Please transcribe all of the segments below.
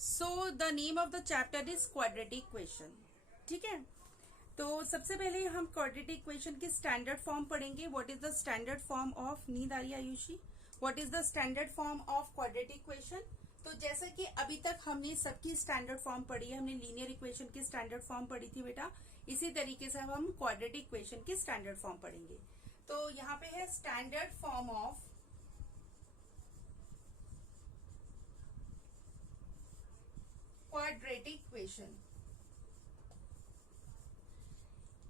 So the name of the chapter is quadratic equation. ठीक है, तो सबसे पहले हम क्वाड्रेटिक इक्वेशन की स्टैंडर्ड फॉर्म पढ़ेंगे। What is the standard form of, नींद आ रही Ayushi, what is the standard form of quadratic equation. तो जैसा कि अभी तक हमने सबकी स्टैंडर्ड फॉर्म पढ़ी है, हमने लीनियर इक्वेशन की स्टैंडर्ड फॉर्म पढ़ी थी बेटा, इसी तरीके से हम क्वाड्रेटिक इक्वेशन की स्टैंडर्ड फॉर्म पढ़ेंगे। तो यहाँ पे है standard form of quadratic equation.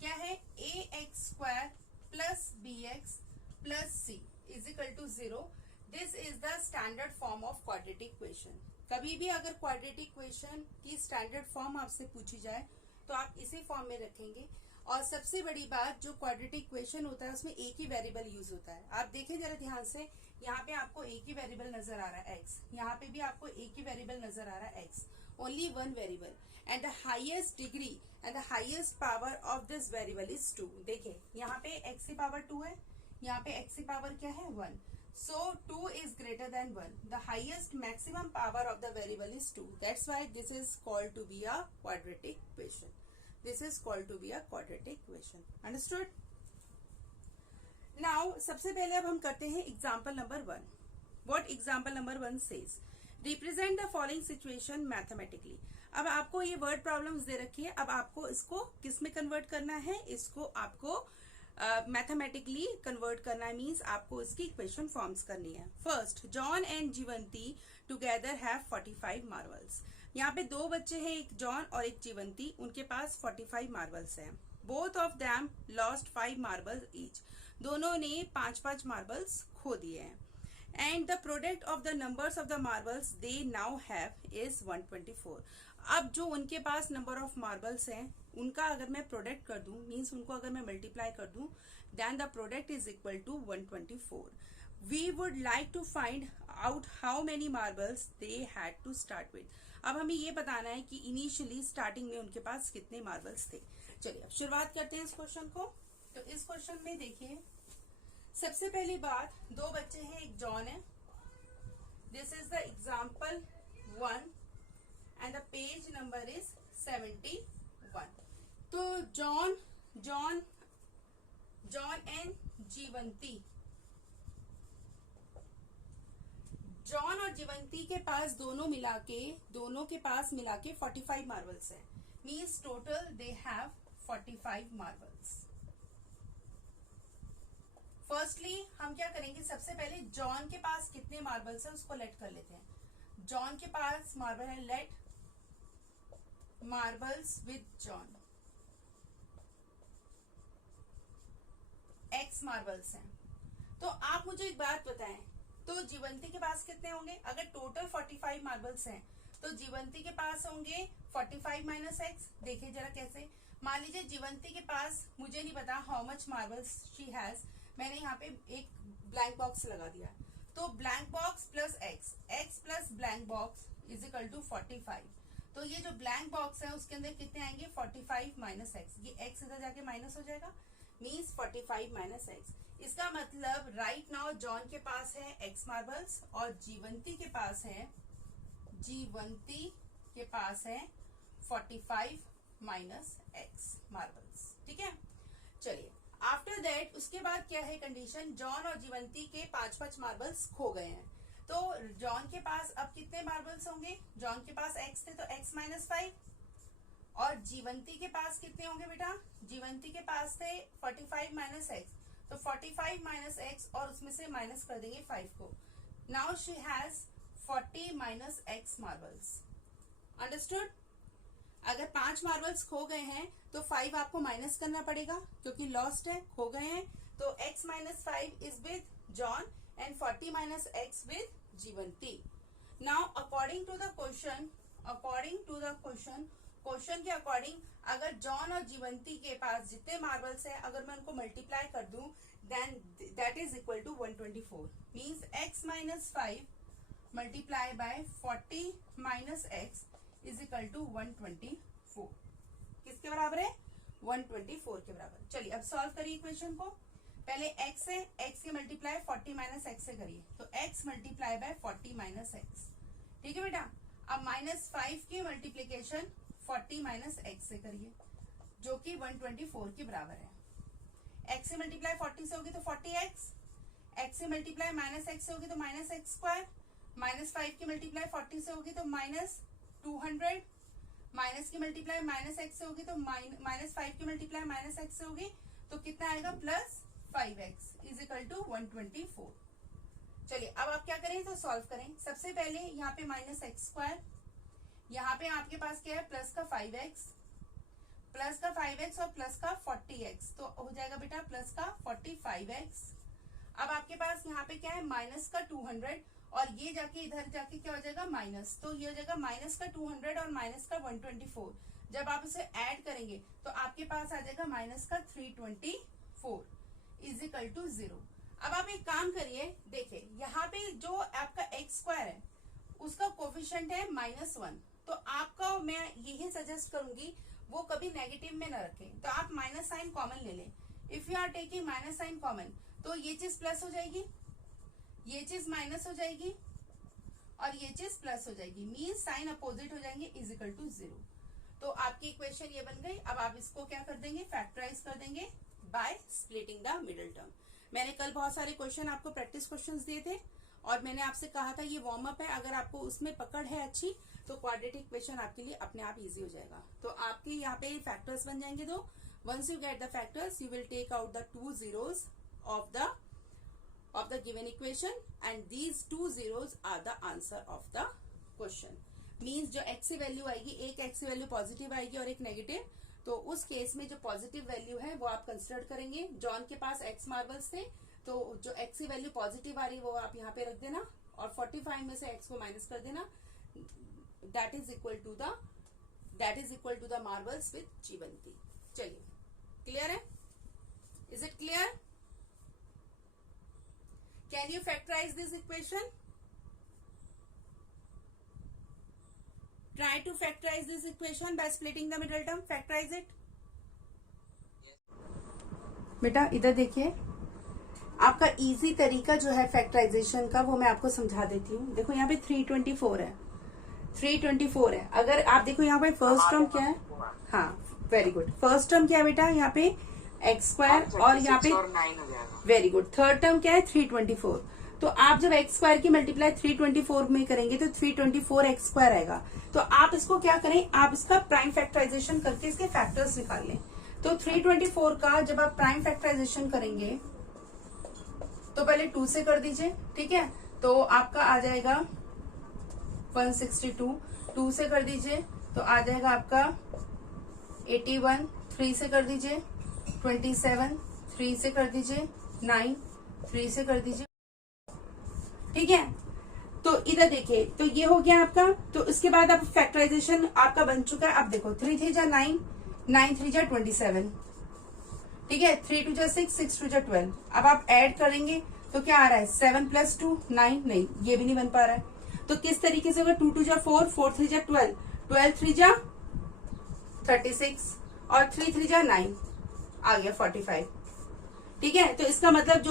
क्या है? A x square plus b x plus c is equal to 0। This is the standard form of quadratic equation. कभी भी अगर क्वाड्रेटिक इक्वेशन की स्टैंडर्ड फॉर्म आपसे पूछी जाए तो आप इसी फॉर्म में रखेंगे। और सबसे बड़ी बात, जो क्वाड्रेटिक इक्वेशन होता है उसमें एक ही वेरिएबल यूज होता है। आप देखें जरा ध्यान से, यहाँ पे आपको एक ही वेरिएबल नजर आ रहा है एक्स, यहाँ पे भी आपको एक ही वेरिएबल नजर आ रहा है x, only one variable, and the highest degree and the highest power of this variable is 2। देखिए यहाँ पे एक्स की पावर 2 है, यहाँ पे एक्स की पावर क्या है? 1। So 2 is greater than 1. The highest maximum power of the variable is 2. That's why this is called to be a quadratic equation. This is called to be a quadratic equation. Understood? Now सबसे पहले अब हम करते हैं example number 1. What example number 1 says? Represent the following situation mathematically. अब आपको ये word problems दे रखी है, अब आपको इसको किस में convert करना है? इसको आपको मैथमेटिकली कन्वर्ट करना है, मीन्स आपको इसकी इक्वेशन फॉर्म्स करनी है। First, John and Jeevanti together have 45 marbles. यहाँ पे दो बच्चे हैं, एक जॉन और एक जीवंती, उनके पास 45 मार्बल्स हैं। Both of them lost 5 marbles each. दोनों ने 5-5 मार्बल्स खो दिए हैं। And the product of the numbers of the marbles they now have is 124। अब जो उनके पास नंबर ऑफ मार्बल्स हैं उनका अगर मैं प्रोडक्ट कर दूं, मीन्स उनको अगर मैं मल्टीप्लाई कर दूं, then the product is equal to 124। We would like to find out how many marbles they had to start with. अब हमें ये बताना है कि इनिशियली स्टार्टिंग में उनके पास कितने मार्बल्स थे। चलिए अब शुरुआत करते हैं इस क्वेश्चन को। तो इस क्वेश्चन में देखिए, सबसे पहली बात, दो बच्चे हैं, एक जॉन है। This is the example 1 and the page number is 71। तो जॉन एंड जीवंती, जॉन और जीवंती के पास दोनों के पास मिला के 45 मार्बल्स है, means total they have 45 marbles. Firstly हम क्या करेंगे, सबसे पहले जॉन के पास कितने मार्बल्स है उसको लेट कर लेते हैं। जॉन के पास मार्बल है, let marbles with John, x marbles हैं। तो आप मुझे एक बात बताएं, तो जीवंती के पास कितने होंगे? अगर टोटल 45 मार्बल्स हैं तो जीवंती के पास होंगे 45 माइनस एक्स। देखिए जरा कैसे, मान लीजिए जीवंती के पास, मुझे नहीं पता how much marbles she has, मैंने यहाँ पे एक ब्लैंक बॉक्स लगा दिया, तो blank box plus x, x plus blank box is equal to 45। तो ये जो ब्लैंक बॉक्स है उसके अंदर कितने आएंगे? 45 माइनस एक्स। ये एक्स इधर जाके माइनस हो जाएगा, मीन्स 45 माइनस एक्स। इसका मतलब राइट नाउ जॉन के पास है एक्स मार्बल्स और जीवंती के पास है 45 माइनस एक्स मार्बल्स। ठीक है, चलिए आफ्टर दैट उसके बाद क्या है कंडीशन, जॉन और जीवंती के 5-5 मार्बल्स खो गए हैं। तो जॉन के पास अब कितने मार्बल्स होंगे? जॉन के पास एक्स थे तो एक्स माइनस 5, और जीवंती के पास कितने होंगे बेटा? जीवंती के पास थे 45 माइनस एक्स, तो 45 माइनस एक्स और उसमें से माइनस कर देंगे 5 को। Now she has 40 minus x marbles. Understood? अगर 5 मार्बल्स खो गए हैं तो 5 आपको माइनस करना पड़ेगा क्योंकि लॉस्ट है, खो गए हैं। तो x minus 5 is with John and 40 minus x with Jeevanti. Now according to the question के अकॉर्डिंग, अगर जॉन और जीवंती के पास जितने मार्बल्स है अगर मैं उनको मल्टीप्लाई कर दूं, then that is equal to 124, means x minus 5 multiply by 40 minus x is equal to 124। किसके बराबर है? 124 के बराबर। चलिए अब सॉल्व करिए इक्वेशन को। पहले x है, x के मल्टीप्लाई 40 माइनस एक्स से करिए, तो x multiply by 40 minus x. ठीक है बेटा, अब -5 की मल्टीप्लीकेशन 40 माइनस एक्स से करिए, जो कि 124 के बराबर है। एक्स से मल्टीप्लाई 40 से होगी तो 40x, एक्स से मल्टीप्लाई माइनस एक्स से होगी तो माइनस एक्स स्क्वायर, -5 की मल्टीप्लाई 40 से होगी तो -200, माइनस की मल्टीप्लाई माइनस एक्स से होगी तो -5 की मल्टीप्लाई माइनस एक्स से होगी तो कितना आएगा +5x इज इक्वल टू 124। चलिए अब आप क्या करें तो सॉल्व करें। सबसे पहले यहाँ पे -x स्क्वायर, यहाँ पे आपके पास क्या है प्लस का 5x, प्लस का 5x और प्लस का 40x, तो हो जाएगा बेटा प्लस का 45x। अब आपके पास यहाँ पे क्या है माइनस का 200 और ये जाके इधर जाके क्या हो जाएगा माइनस, तो ये हो जाएगा माइनस का 200 और माइनस का 124। जब आप इसे ऐड करेंगे तो आपके पास आ जाएगा माइनस का 324 इज इक्वल टू 0। अब आप एक काम करिए, देखिए यहाँ पे जो आपका एक्स स्क्वायर है उसका कोफिशिएंट है -1, तो आपका मैं यही सजेस्ट करूंगी वो कभी नेगेटिव में न रखें, तो आप माइनस साइन कॉमन ले लें। If you are taking minus sign common तो ये चीज प्लस हो जाएगी, ये चीज माइनस हो जाएगी और ये चीज प्लस हो जाएगी, मींस साइन अपोजिट हो जाएंगे इज इक्वल टू 0। तो आपकी इक्वेशन ये बन गई। अब आप इसको क्या कर देंगे फैक्टराइज कर देंगे by splitting the middle term. मैंने कल बहुत सारे क्वेश्चन आपको प्रैक्टिस क्वेश्चंस दिए थे और मैंने आपसे कहा था ये वार्म अप है, अगर आपको उसमें पकड़ है अच्छी तो क्वाड्रेटिक इक्वेशन आपके लिए अपने आप इजी हो जाएगा। तो आपके यहाँ पे फैक्टर्स बन जाएंगे दो। Once you get the factors you will take out the 2 zeros of the given equation and these 2 zeros are the answer of the question। Means जो x की वैल्यू आएगी, एक x की वैल्यू पॉजिटिव आएगी और एक नेगेटिव, तो उस केस में जो पॉजिटिव वैल्यू है वो आप कंसिडर करेंगे। जॉन के पास x मार्बल्स थे तो जो x की वैल्यू पॉजिटिव आ रही है वो आप यहाँ पे रख देना और 45 में से x को माइनस कर देना। That is equal to the marbles with Jeevanti. चलिए क्लियर है? Is it clear? Can you factorise this equation? Try to factorize this equation by splitting the middle term. Factorize it. बेटा इधर देखिए, आपका इजी तरीका जो है फैक्टराइजेशन का वो मैं आपको समझा देती हूँ। देखो यहाँ पे 324 है, 324 है। अगर आप देखो यहाँ पे फर्स्ट टर्म क्या है, हाँ वेरी गुड, फर्स्ट टर्म क्या है बेटा यहाँ पे एक्स स्क्वायर और यहाँ पे वेरी गुड, थर्ड टर्म क्या है 324। तो आप जब एक्स स्क्वायर की मल्टीप्लाई 324 में करेंगे तो 324 एक्स स्क्वायर आएगा। तो आप इसको क्या करें, आप इसका प्राइम फैक्टराइजेशन करके इसके फैक्टर्स निकाल लें। तो 324 का जब आप प्राइम फैक्टराइजेशन करेंगे तो पहले 2 से कर दीजिए, ठीक है, तो आपका आ जाएगा 162, 2 से कर दीजिए तो आ जाएगा आपका 81, 3 से कर दीजिए 27, 3 से कर दीजिए 9, 3 से कर दीजिए, ठीक है। तो इधर देखिए, तो ये हो गया आपका। तो इसके बाद आप फैक्टराइजेशन आपका बन चुका है। अब देखो 3 3 जा 9, 9 3 जा 27, ठीक है, 3 2 जा 6, 6 2 जा 12। अब आप ऐड करेंगे तो क्या आ रहा है 7 + 2 9, नहीं ये भी नहीं बन पा रहा है। तो किस तरीके से होगा 2 2 जा 4, 4 3 जा 12, 12 3 जा 36 और 3 3 जा 9, आ गया 45, ठीक है। तो इसका मतलब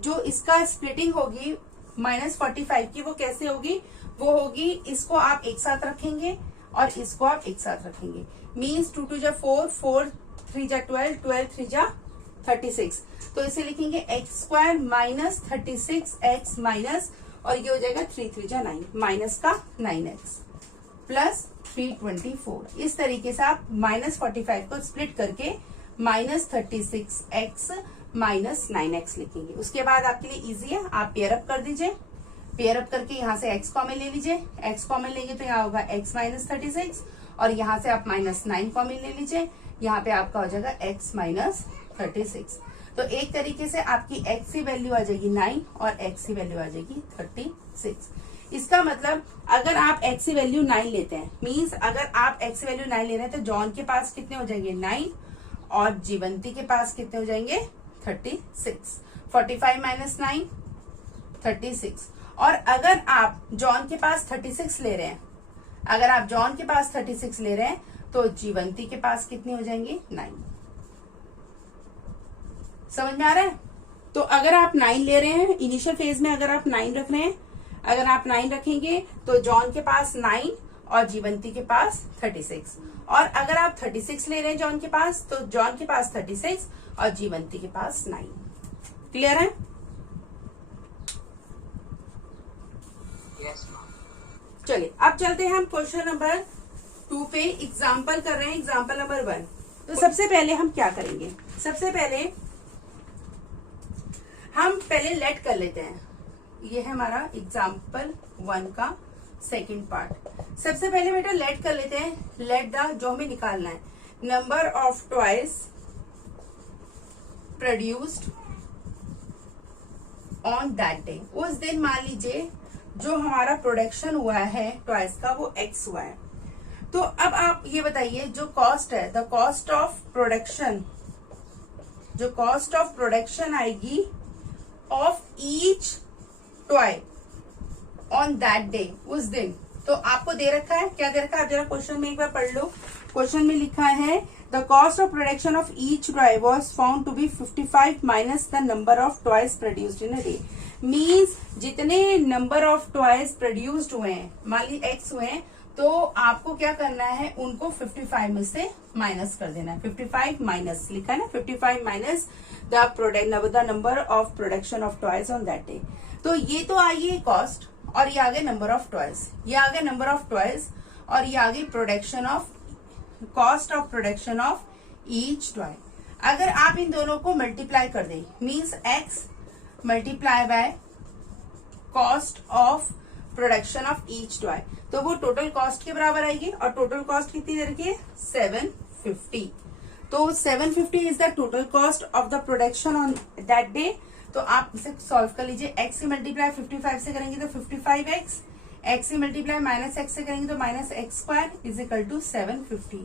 जो इसका स्प्लिटिंग होगी -45 की वो कैसे होगी, वो होगी इसको आप एक साथ रखेंगे और इसको आप एक साथ रखेंगे। मीन्स 2 2 जा 4, 4 3 जा 12, 12 3 जा 36। तो इसे लिखेंगे x square minus 36x minus, और ये हो जाएगा 3 3 जा 9 माइनस का 9x प्लस 324। इस तरीके से आप -45 को स्प्लिट करके -36x माइनस 9x लिखेंगे। उसके बाद आपके लिए इजी है, आप पेयर अप कर दीजिए, पेयर अप करके यहाँ से x कॉमन ले लीजिए, x कॉमन लेंगे तो यहाँ होगा x माइनस 36 और यहाँ से आप -9 कॉमन ले लीजिए, यहाँ पे आपका हो जाएगा x माइनस 36। तो एक तरीके से आपकी x की वैल्यू आ जाएगी 9 और x की वैल्यू आ जाएगी 36। इसका मतलब अगर आप x की वैल्यू 9 लेते हैं, मीन्स अगर आप x की वैल्यू 9 ले रहे हैं तो जॉन के पास कितने हो जाएंगे 9 और जीवंती के पास कितने हो जाएंगे 36। 45 माइनस 9 36। और अगर आप जॉन के पास 36 ले रहे हैं, अगर आप जॉन के पास 36 ले रहे हैं तो जीवंती के पास कितने हो जाएंगे 9। समझ में आ रहा है? तो अगर आप 9 ले रहे हैं इनिशियल फेज में, अगर आप 9 रख रहे हैं, अगर आप 9 रखेंगे तो जॉन के पास 9 और जीवंती के पास 36, और अगर आप 36 ले रहे हैं जॉन के पास तो जॉन के पास 36 और जीवंती के पास 9। क्लियर है? यस। चलिए अब चलते हैं हम क्वेश्चन नंबर 2 पे। एग्जाम्पल कर रहे हैं एग्जाम्पल नंबर 1। तो सबसे पहले हम क्या करेंगे, सबसे पहले हम पहले लेट कर लेते हैं। ये है हमारा एग्जाम्पल 1 का सेकंड पार्ट। सबसे पहले बेटा लेट कर लेते हैं। लेट द, जो हमें निकालना है, number of toys produced on that day. उस दिन मान लीजिए जो हमारा प्रोडक्शन हुआ है टॉयज का वो x हुआ है। तो अब आप ये बताइए जो कॉस्ट है, द कॉस्ट ऑफ प्रोडक्शन, जो कॉस्ट ऑफ प्रोडक्शन आएगी of each toy on that day, उस दिन। तो आपको दे रखा है, क्या दे रखा है आप जरा क्वेश्चन में एक बार पढ़ लो। क्वेश्चन में लिखा है the cost of production of each toy was found to be 55 minus the number of toys produced in a day. Means जितने नंबर ऑफ टॉयज प्रोड्यूस्ड हुए हैं, मान ली x हुए हैं, तो आपको क्या करना है, उनको 55 में से माइनस कर देना है। 55 माइनस लिखा है ना, 55 minus the number of production of toys on that day. तो ये तो आई कॉस्ट, और ये आ गए नंबर ऑफ टॉयज, ये आ गए नंबर ऑफ टॉयज, और ये आ गई production of, cost of production of each toy. अगर आप इन दोनों को मल्टीप्लाई कर दें, means x multiply by cost of production of each toy, तो वो टोटल कॉस्ट के बराबर आएगी। और टोटल कॉस्ट कितनी दे रखी है, 750। तो 750 is the total cost of the production on that day. तो आप इसे सॉल्व कर लीजिए। x से मल्टीप्लाई 55 से करेंगे तो 55x, x से मल्टीप्लाई माइनस x से करेंगे तो minus x square is equal to 750।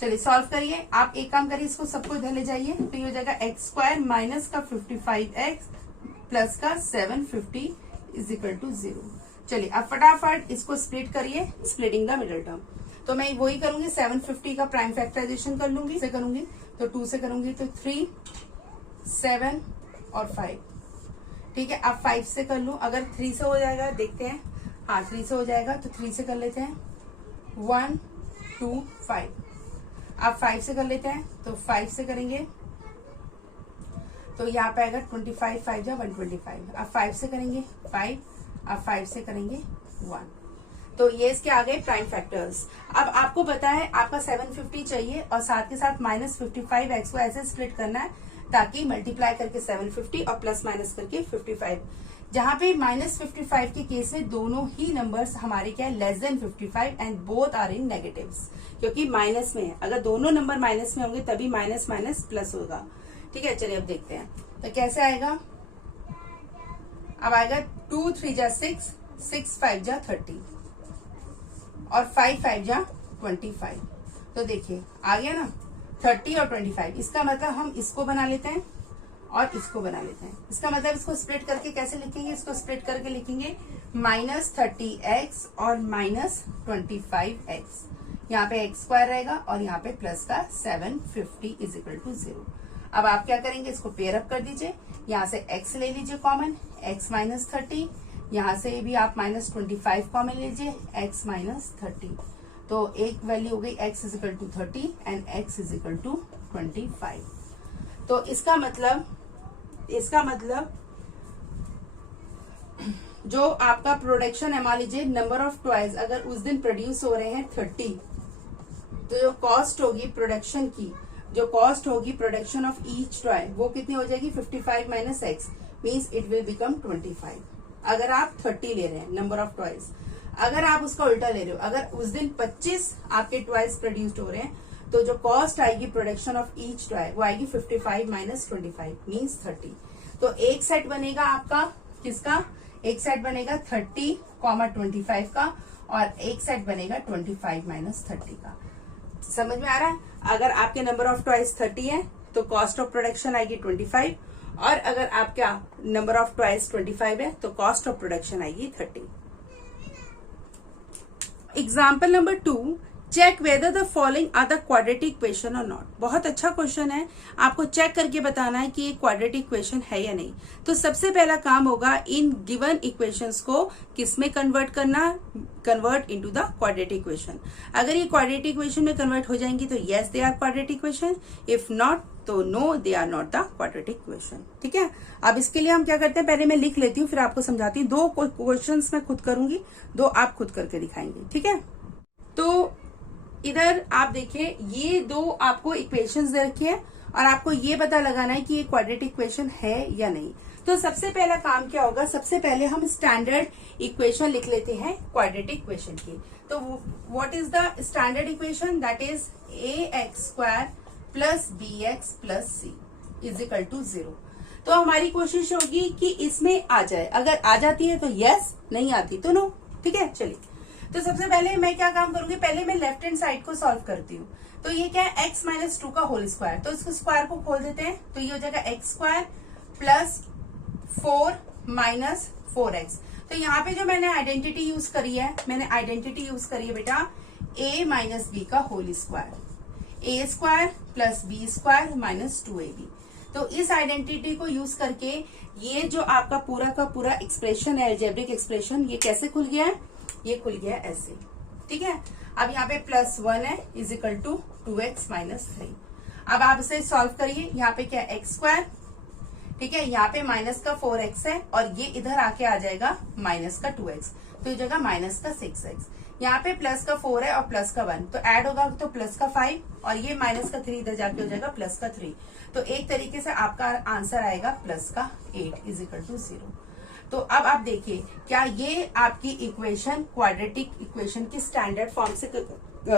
चलिए सॉल्व करिए। आप एक काम करिए, इसको सबको इधर ले जाइए, तो ये हो जाएगा एक्स स्क्वायर माइनस का 55x प्लस का 750 इज इक्वल टू 0। चलिए अब फटाफट इसको स्प्लिट करिए, स्प्लिटिंग द मिडिल टर्म। तो मैं वही करूंगी, 750 का प्राइम फैक्टराइजेशन कर लूंगी, से करूंगी तो 2 से करूंगी तो 3, 7 और 5। ठीक है, अब 5 से कर लूं, अगर 3 से हो जाएगा देखते हैं। हाँ 3 से हो जाएगा तो 3 से कर लेते हैं, 1 2 5। अब 5 से कर लेते हैं, तो 5 से करेंगे तो यहाँ पे आएगा 25, 5 जा 125। अब 5 से करेंगे 5, अब 5 से करेंगे 1। तो ये इसके आ गए प्राइम फैक्टर्स। अब आपको पता है आपका 750 चाहिए, और साथ के साथ माइनस 55x को ऐसे स्प्लिट करना है ताकि मल्टीप्लाई करके 750 और प्लस माइनस करके 55। जहां पे माइनस 55 के केस में दोनों ही नंबर्स हमारे क्या है, less than 55 and both are in negatives, क्योंकि माइनस में है। अगर दोनों नंबर माइनस में होंगे तभी माइनस माइनस प्लस होगा। ठीक है, चलिए अब देखते हैं तो कैसे आएगा। अब आएगा 2 3 जा 6, 6 5 जा 30 और 5 5 जा 25। तो देखिए आ गया ना 30 और 25। इसका मतलब हम इसको बना लेते हैं और इसको बना लेते हैं। इसका मतलब इसको स्प्लिट करके कैसे लिखेंगे, इसको स्प्लिट करके लिखेंगे माइनस 30x और माइनस 25x। यहाँ पे एक्स स्क्वायर रहेगा और यहाँ पे प्लस का 750 इज इक्वल टू 0। अब आप क्या करेंगे, इसको पेयर अप कर दीजिए। यहाँ से x ले लीजिए कॉमन, x माइनस 30। यहाँ से भी आप माइनस 25 कॉमन लीजिए, x माइनस 30। तो एक वैल्यू हो गई x is equal to 30 and x is equal to 25। तो इसका मतलब जो आपका प्रोडक्शन है, मान लीजिए नंबर ऑफ टॉयज अगर उस दिन प्रोड्यूस हो रहे हैं 30, तो जो कॉस्ट होगी प्रोडक्शन की, जो कॉस्ट होगी प्रोडक्शन ऑफ ईच टॉय, वो कितनी हो जाएगी 55 minus x, means it will become 25। अगर आप 30 ले रहे हैं नंबर ऑफ टॉयज। अगर आप उसका उल्टा ले रहे हो, अगर उस दिन 25 आपके टॉयज प्रोड्यूस्ड हो रहे हैं, तो जो कॉस्ट आएगी प्रोडक्शन ऑफ ईच टॉय वो आएगी 55 माइनस 25 मीन्स 30। तो एक सेट बनेगा आपका किसका, एक सेट बनेगा 30,25 का, और एक सेट बनेगा 25 माइनस 30 का। समझ में आ रहा है। अगर आपके नंबर ऑफ टॉयज 30 है तो कॉस्ट ऑफ प्रोडक्शन आएगी 25, और अगर आपका नंबर ऑफ टॉयज 25 है तो कॉस्ट ऑफ प्रोडक्शन आएगी 30। Example number 2, check whether the following are the quadratic equation और नॉट। बहुत अच्छा क्वेश्चन है, आपको चेक करके बताना है कि ये क्वाड्रेटिक इक्वेशन है या नहीं। तो सबसे पहला काम होगा इन गिवन इक्वेशंस को किस में कन्वर्ट करना, convert into the quadratic equation. अगर ये क्वाड्रेटिक इक्वेशन में कन्वर्ट हो जाएंगी तो yes they are quadratic equation, if not तो no they are not the quadratic equation. ठीक है, अब इसके लिए हम क्या करते हैं, पहले मैं लिख लेती हूँ फिर आपको समझाती हूँ। 2 क्वेश्चंस मैं खुद करूंगी, 2 आप खुद करके दिखाएंगे। ठीक है, तो इधर आप देखिए ये 2 आपको इक्वेशंस दे रखी है और आपको ये पता लगाना है कि ये क्वाड्रेटिक इक्वेशन है या नहीं। तो सबसे पहला काम क्या होगा, सबसे पहले हम स्टैंडर्ड इक्वेशन लिख लेते हैं क्वाड्रेटिक इक्वेशन की। तो what is the standard equation, that is ax² plus bx plus c is equal to 0। तो हमारी कोशिश होगी कि इसमें आ जाए, अगर आ जाती है तो यस, नहीं आती तो नो। ठीक है, चलिए तो सबसे पहले मैं क्या काम करूंगी, पहले मैं लेफ्ट हैंड साइड को सॉल्व करती हूँ। तो ये क्या है, x माइनस 2 का होल स्क्वायर, तो इसको स्क्वायर को खोल देते हैं। तो ये हो जाएगा x² प्लस 4 माइनस 4x। तो यहाँ पे जो मैंने आइडेंटिटी यूज करी है, बेटा a माइनस बी का whole square, a² plus b² minus 2ab। तो इस आइडेंटिटी को यूज करके ये जो आपका पूरा का पूरा एक्सप्रेशन है, अलजेब्रिक एक्सप्रेशन, ये कैसे खुल गया है, ये खुल गया ऐसे। ठीक है, अब यहाँ पे +1 है is equal to 2x minus 3। अब आप इसे सॉल्व करिए, यहाँ पे क्या है x², ठीक है, यहाँ पे माइनस का 4x है और ये इधर आके आ जाएगा माइनस का 2x, तो ये जगह माइनस का 6x। यहाँ पे प्लस का 4 है और प्लस का 1, तो ऐड होगा तो प्लस का 5 और ये माइनस का 3 इधर जाके हो जाएगा प्लस का 3। तो एक तरीके से आपका आंसर आएगा प्लस का 8 इज इक्वल टू 0। तो अब आप देखिए क्या ये आपकी इक्वेशन क्वाड्रेटिक इक्वेशन की स्टैंडर्ड फॉर्म से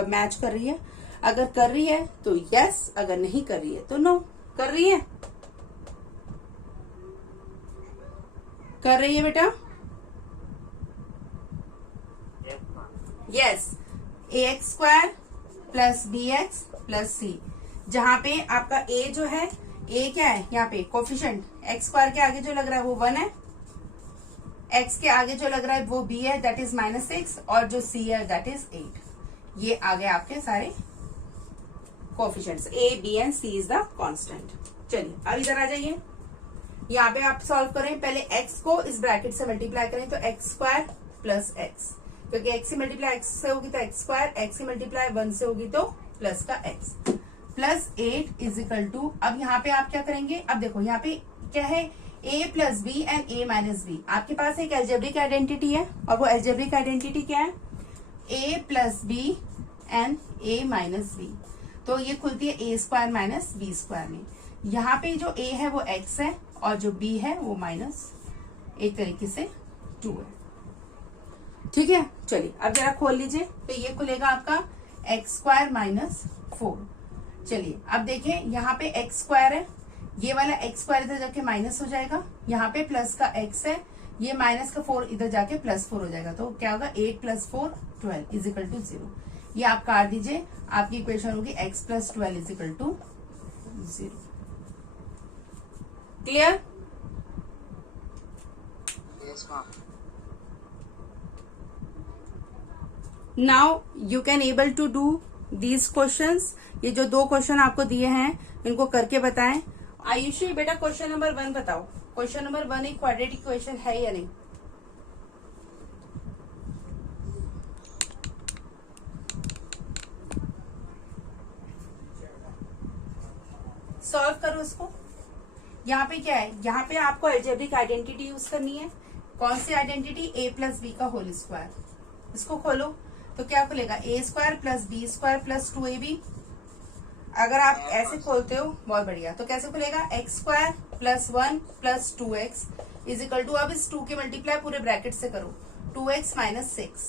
मैच कर रही है। अगर कर रही है तो यस, अगर नहीं कर रही है तो नो। कर रही है, कर रही है बेटा, yes. ax² plus bx plus c, जहां पे आपका a जो है, a क्या है यहाँ पे कोफिशिएंट, x² के आगे जो लग रहा है वो 1 है, x के आगे जो लग रहा है वो b है, दैट इज -6, और जो c है दैट इज 8। ये आ गए आपके सारे coefficients, a b and c is the constant. चलिए अब इधर आ जाइए, यहाँ पे आप सॉल्व करें, पहले x को इस ब्रैकेट से मल्टीप्लाई करें तो x² प्लस x, क्योंकि x से मल्टीप्लाई x से होगी तो x², x से मल्टीप्लाई 1 से होगी तो प्लस का x, plus 8 is equal to. अब यहाँ पे आप क्या करेंगे, अब देखो यहाँ पे क्या है, a plus B and a minus B. आपके पास एक अलजेब्रिक आइडेंटिटी है और वो अलजेब्रिक आइडेंटिटी क्या है, a plus B and a minus B. तो ये खुलती है a² माइनस b² में। यहाँ पे जो a है वो x है और जो b है वो माइनस एक तरीके से 2 है। ठीक है, चलिए अब जरा खोल लीजिए, तो ये खुलेगा आपका x² माइनस 4। चलिए अब देखिए यहाँ पे x² है, ये वाला x² इधर जाके माइनस हो जाएगा, यहाँ पे प्लस का x है, ये माइनस का 4 इधर जाके प्लस 4 हो जाएगा, तो क्या होगा 8 प्लस 4 12 इज इक्वल टू 0। ये आप काट दीजिए, आपकी इक्वेशन होगी x plus 12 is equal to 0। Clear? Now you can able to do these questions. ये जो 2 क्वेश्चन आपको दिए हैं इनको करके बताएं। आयुषी बेटा क्वेश्चन नंबर 1 बताओ, क्वेश्चन नंबर 1 एक क्वाड्रेटिक इक्वेशन है या नहीं? सॉल्व करो इसको। यहाँ पे क्या है, यहाँ पे आपको अलजेब्रिक आइडेंटिटी यूज करनी है। कौन सी आइडेंटिटी, a प्लस बी का होल स्क्वायर। इसको खोलो तो क्या खुलेगा, a² plus b² plus 2ab। अगर आप ऐसे खोलते हो बहुत बढ़िया, तो कैसे खुलेगा, x² plus 1 plus 2x is equal to, अब इस 2 के मल्टीप्लाई पूरे ब्रैकेट से करो, 2x माइनस 6।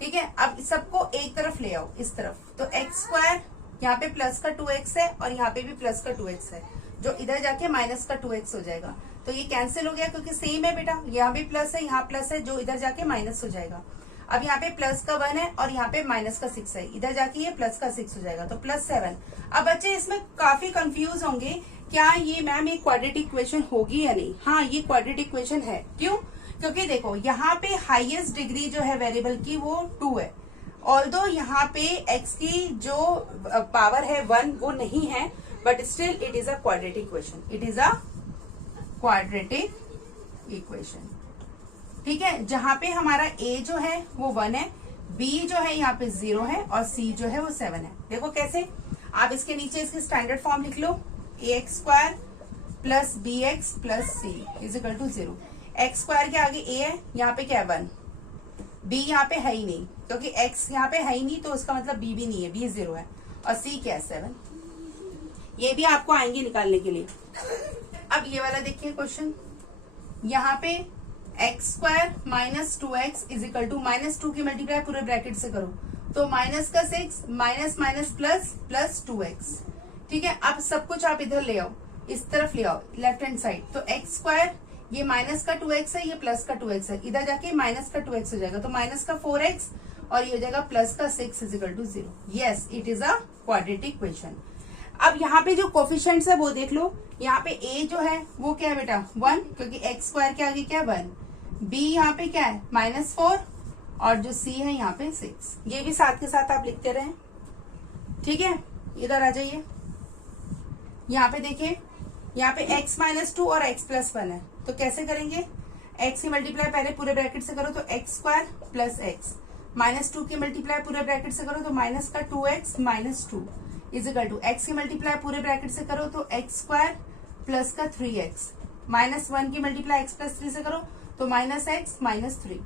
ठीक है, अब सबको एक तरफ ले आओ, इस तरफ, तो x² यहाँ पे प्लस का 2x है और यहाँ पे भी प्लस का 2x है, जो इधर जाके माइनस का 2x हो जाएगा। तो ये कैंसिल हो गया क्योंकि सेम है बेटा, यहाँ भी प्लस है, यहाँ प्लस है, जो इधर जाके माइनस हो जाएगा। अब यहाँ पे प्लस का 1 है और यहाँ पे माइनस का 6 है, इधर जाके ये प्लस का 6 हो जाएगा, तो प्लस 7। अब बच्चे इसमें काफी कंफ्यूज होंगे, क्या ये मैम एक क्वाड्रेटिक इक्वेशन होगी या नहीं? हाँ, ये क्वाड्रेटिक इक्वेशन है। क्यों? क्योंकि देखो यहाँ पे हाईएस्ट डिग्री जो है वेरिएबल की वो 2 है ऑल्दो यहाँ पे x की जो पावर है 1 वो नहीं है, but still it is a quadratic equation, it is a quadratic equation. ठीक है, जहां पे हमारा a जो है वो 1 है, b जो है यहाँ पे 0 है और c जो है वो 7 है। देखो कैसे, आप इसके नीचे इसकी स्टैंडर्ड फॉर्म लिख लो, ax² plus bx plus c is equal to 0। x² के आगे a है, यहाँ पे क्या है 1, b यहाँ पे है ही नहीं क्योंकि x यहाँ पे है ही नहीं, तो उसका मतलब b भी नहीं है, b 0 है, और c क्या है 7। ये भी आपको आएंगे निकालने के लिए। अब ये वाला देखिए क्वेश्चन, यहाँ पे x² minus 2x is equal to -2 की मल्टीप्लाई पूरे ब्रैकेट से करो तो माइनस का 6 minus minus plus plus 2x। ठीक है, अब सब कुछ आप इधर ले आओ, इस तरफ ले आओ लेफ्ट हैंड साइड, तो x² ये माइनस का 2x है, ये प्लस का 2x है, इधर जाके माइनस का 2x हो जाएगा, तो माइनस का 4x और ये हो जाएगा प्लस का 6 is equal to 0। Yes, it is a quadratic equation. अब यहाँ पे जो कोफिशिएंट्स है वो देख लो, यहाँ पे a जो है वो क्या है बेटा 1, क्योंकि x² के आगे क्या है 1, b यहाँ पे क्या है -4 और जो c है यहाँ पे 6। ये भी साथ के साथ आप लिखते रहे। ठीक है, इधर आ जाइए, यहाँ पे देखिए, यहाँ पे x -2 और x + 1 है, तो कैसे करेंगे, x की मल्टीप्लाई पहले पूरे ब्रैकेट से करो तो x² प्लस x, -2 की मल्टीप्लाई पूरे ब्रैकेट से करो तो माइनस का 2x minus 2 is equal to x की मल्टीप्लाई पूरे ब्रैकेट से करो तो x² प्लस का 3x, -1 की मल्टीप्लाई x + 3 से करो तो -x माइनस 3।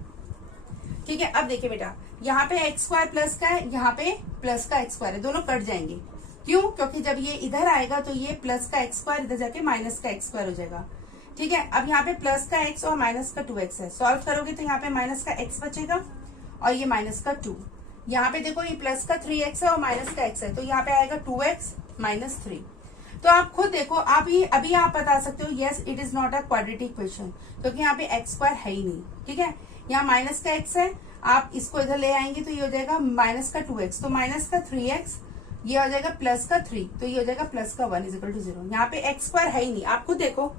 ठीक है, अब देखिए बेटा, यहाँ पे x² प्लस का है, यहाँ पे प्लस का x² है, दोनों कट जाएंगे। क्यों? क्योंकि जब ये इधर आएगा तो ये प्लस का x² इधर जाके माइनस का x² हो जाएगा। ठीक है, अब यहाँ पे प्लस का x और माइनस का 2x है, सॉल्व करोगे तो यहाँ पे माइनस का x बचेगा और ये माइनस का 2। यहाँ पे देखो ये प्लस का 3x है और माइनस का x है, तो यहाँ पे आएगा 2x माइनस 3। तो आप खुद देखो, आप ये अभी आप बता सकते हो yes it is not a quadratic equation, क्योंकि यहाँ पे x² है ही नहीं। ठीक है, यहाँ माइनस का x है, आप इसको इधर ले आएंगे तो ये हो जाएगा माइनस का 2x, तो माइनस का 3x, ये हो जाएगा प्लस का 3, तो ये हो जाएगा प्लस का 1 इज इक्वल टू 0। यहाँ पे x² है ही नहीं, आप खुद देखो,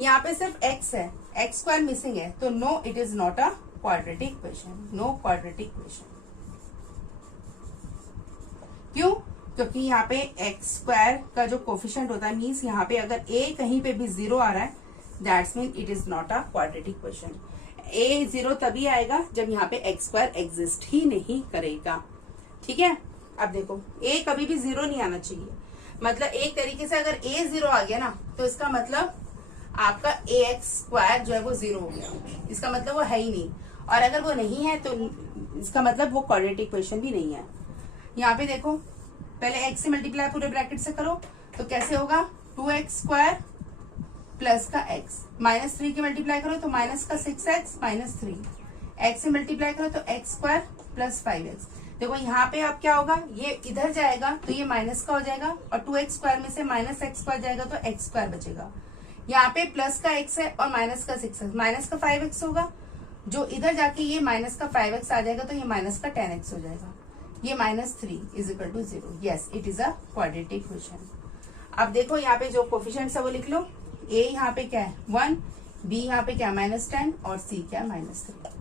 यहाँ पे सिर्फ x है, x² मिसिंग है, तो no it is not a quadratic equation, no quadratic equation. क्यों? क्योंकि यहाँ पे x² का जो कोफिशिएंट होता है, मीन्स यहाँ पे अगर a कहीं पे भी 0 आ रहा है, that's mean it is not a quadratic equation. a 0 तभी आएगा जब यहाँ पे x² एग्जिस्ट ही नहीं करेगा। ठीक है, अब देखो a कभी भी 0 नहीं आना चाहिए, मतलब एक तरीके से अगर a 0 आ गया ना, तो इसका मतलब आपका ax² जो है वो 0 हो गया, इसका मतलब वो है ही नहीं, और अगर वो नहीं है तो इसका मतलब वो क्वाड्रेटिक इक्वेशन भी नहीं है। यहाँ पे देखो, पहले x से मल्टीप्लाई पूरे ब्रैकेट से करो तो कैसे होगा, 2x² प्लस का x, -3 की मल्टीप्लाई करो तो माइनस का 6x माइनस 3, x से मल्टीप्लाई करो तो x² प्लस 5x। देखो यहाँ पे अब क्या होगा, ये इधर जाएगा तो ये माइनस का हो जाएगा, और 2x² में से -x² जाएगा तो x² बचेगा। यहाँ पे प्लस का x है और माइनस का 6x, माइनस का 5x होगा, जो इधर जाके ये माइनस का 5x आ जाएगा तो ये माइनस का 10x हो जाएगा, ये -3 is equal to 0। Yes, it is a quadratic equation. अब देखो यहाँ पे जो कोफिशिएंट्स है वो लिख लो, a यहाँ पे क्या है 1, b यहाँ पे क्या -10 और c क्या -3।